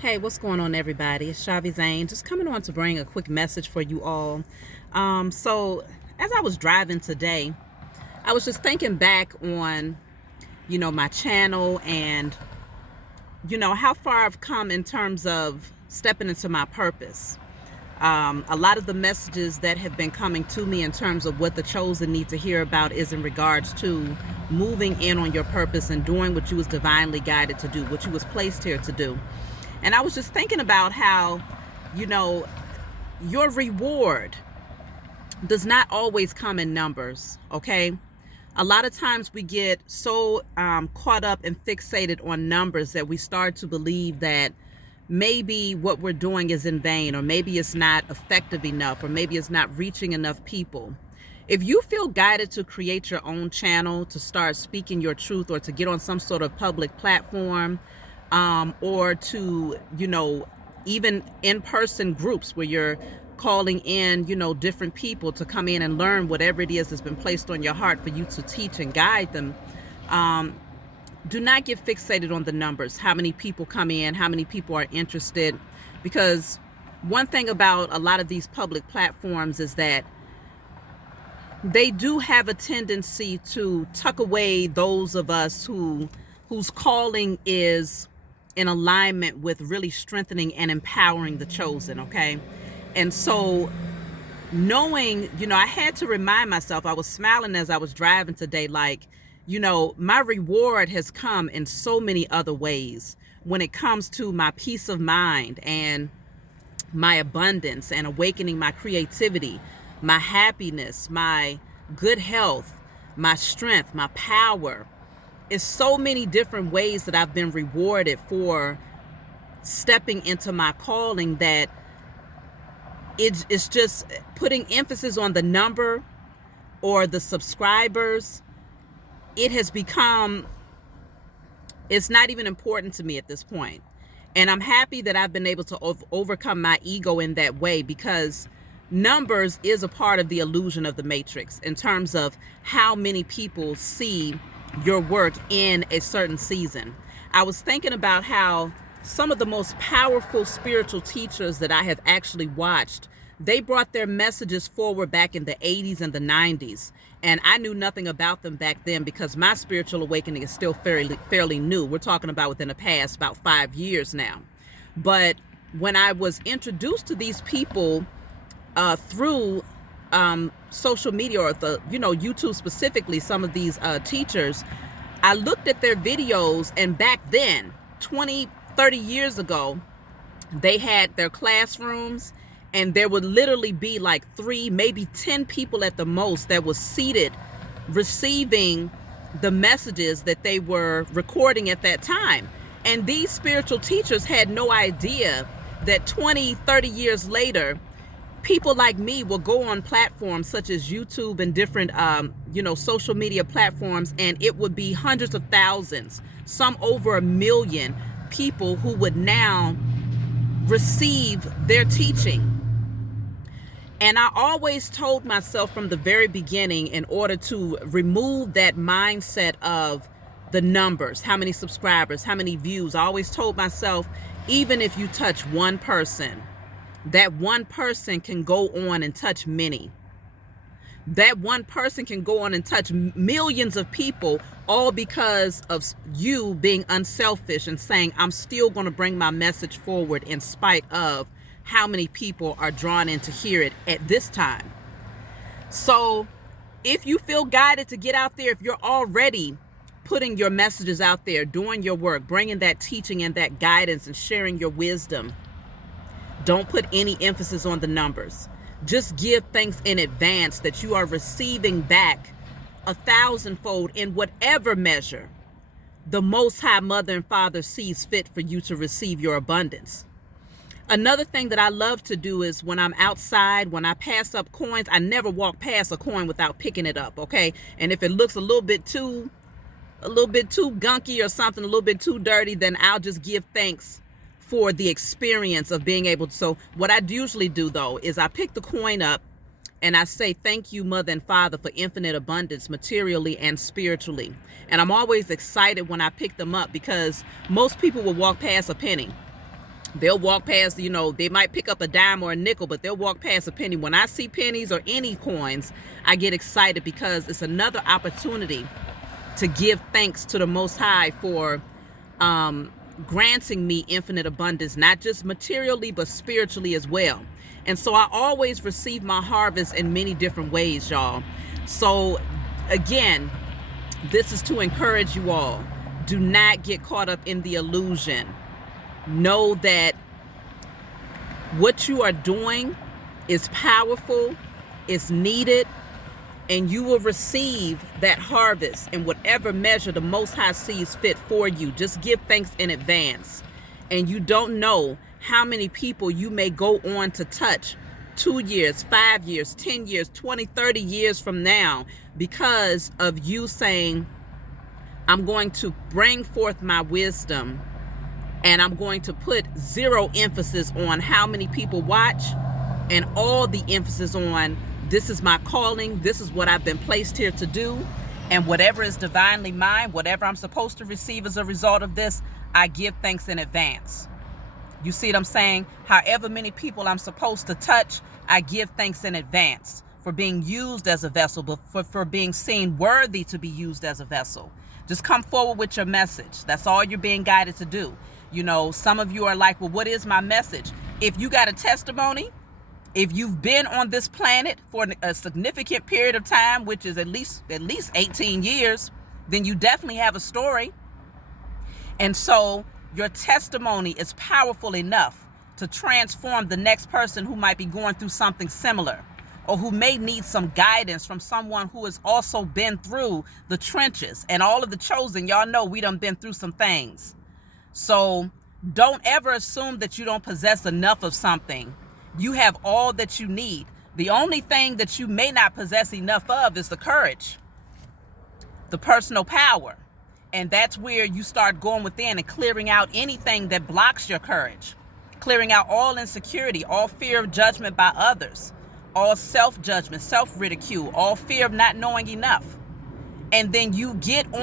Hey, what's going on, everybody? It's Shavi Zane, just coming on to bring a quick message for you all. So, as I was driving today, I was just thinking back on, my channel and, how far I've come in terms of stepping into my purpose. A lot of the messages that have been coming to me in terms of what the chosen need to hear about is in regards to moving in on your purpose and doing what you was divinely guided to do, what you was placed here to do. And I was just thinking about how, your reward does not always come in numbers, okay? A lot of times we get so caught up and fixated on numbers that we start to believe that maybe what we're doing is in vain, or maybe it's not effective enough, or maybe it's not reaching enough people. If you feel guided to create your own channel, to start speaking your truth, or to get on some sort of public platform, or to, even in-person groups where you're calling in, different people to come in and learn whatever it is that's been placed on your heart for you to teach and guide them. Do not get fixated on the numbers, how many people come in, how many people are interested, because one thing about a lot of these public platforms is that they do have a tendency to tuck away those of us whose calling is in alignment with really strengthening and empowering the chosen, okay? And so knowing, I had to remind myself, I was smiling as I was driving today, like, my reward has come in so many other ways when it comes to my peace of mind and my abundance and awakening my creativity, my happiness, my good health, my strength, my power. It's so many different ways that I've been rewarded for stepping into my calling that it's just putting emphasis on the number or the subscribers. It has become, it's not even important to me at this point. And I'm happy that I've been able to overcome my ego in that way, because numbers is a part of the illusion of the matrix in terms of how many people see your work in a certain season. I was thinking about how some of the most powerful spiritual teachers that I have actually watched, they brought their messages forward back in the 80s and the 90s. And I knew nothing about them back then because my spiritual awakening is still fairly new. We're talking about within the past about 5 years now. But when I was introduced to these people through social media, or YouTube specifically, some of these teachers, I looked at their videos, and back then, 20, 30 years ago, they had their classrooms, and there would literally be like 3, maybe 10 people at the most that was seated receiving the messages that they were recording at that time. And these spiritual teachers had no idea that 20, 30 years later, people like me will go on platforms such as YouTube and different, social media platforms, and it would be hundreds of thousands, some over 1 million people who would now receive their teaching. And I always told myself from the very beginning, in order to remove that mindset of the numbers, how many subscribers, how many views, I always told myself, even if you touch one person, that one person can go on and touch many. That one person can go on and touch millions of people, all because of you being unselfish and saying, I'm still going to bring my message forward in spite of how many people are drawn in to hear it at this time. So if you feel guided to get out there, if you're already putting your messages out there, doing your work, bringing that teaching and that guidance and sharing your wisdom, don't put any emphasis on the numbers. Just give thanks in advance that you are receiving back 1,000-fold in whatever measure the Most High Mother and Father sees fit for you to receive your abundance. Another thing that I love to do is when I'm outside, when I pass up coins, I never walk past a coin without picking it up, okay? And if it looks a little bit too gunky or something, a little bit too dirty, then I'll just give thanks for the experience of being able to. So what I usually do, though, is I pick the coin up and I say, thank you, Mother and Father, for infinite abundance, materially and spiritually. And I'm always excited when I pick them up, because most people will walk past a penny. They'll walk past, they might pick up a dime or a nickel, but they'll walk past a penny. When I see pennies or any coins, I get excited because it's another opportunity to give thanks to the Most High for granting me infinite abundance, not just materially, but spiritually as well. And so I always receive my harvest in many different ways, y'all. So again, this is to encourage you all. Do not get caught up in the illusion. Know that what you are doing is powerful, it's needed, and you will receive that harvest in whatever measure the Most High sees fit for you. Just give thanks in advance. And you don't know how many people you may go on to touch 2 years, 5 years, 10 years, 20, 30 years from now because of you saying, I'm going to bring forth my wisdom, and I'm going to put zero emphasis on how many people watch and all the emphasis on this is my calling, this is what I've been placed here to do, and whatever is divinely mine, whatever I'm supposed to receive as a result of this, I give thanks in advance. You see what I'm saying? However many people I'm supposed to touch, I give thanks in advance for being used as a vessel, but for being seen worthy to be used as a vessel. Just come forward with your message. That's all you're being guided to do. Some of you are like, well, what is my message? If you got a testimony, if you've been on this planet for a significant period of time, which is at least 18 years, then you definitely have a story. And so your testimony is powerful enough to transform the next person who might be going through something similar, or who may need some guidance from someone who has also been through the trenches. And all of the chosen, y'all know we done been through some things. So don't ever assume that you don't possess enough of something. You have all that you need. The only thing that you may not possess enough of is the courage, the personal power. And that's where you start going within and clearing out anything that blocks your courage, clearing out all insecurity, all fear of judgment by others, all self-judgment, self-ridicule, all fear of not knowing enough. And then you get on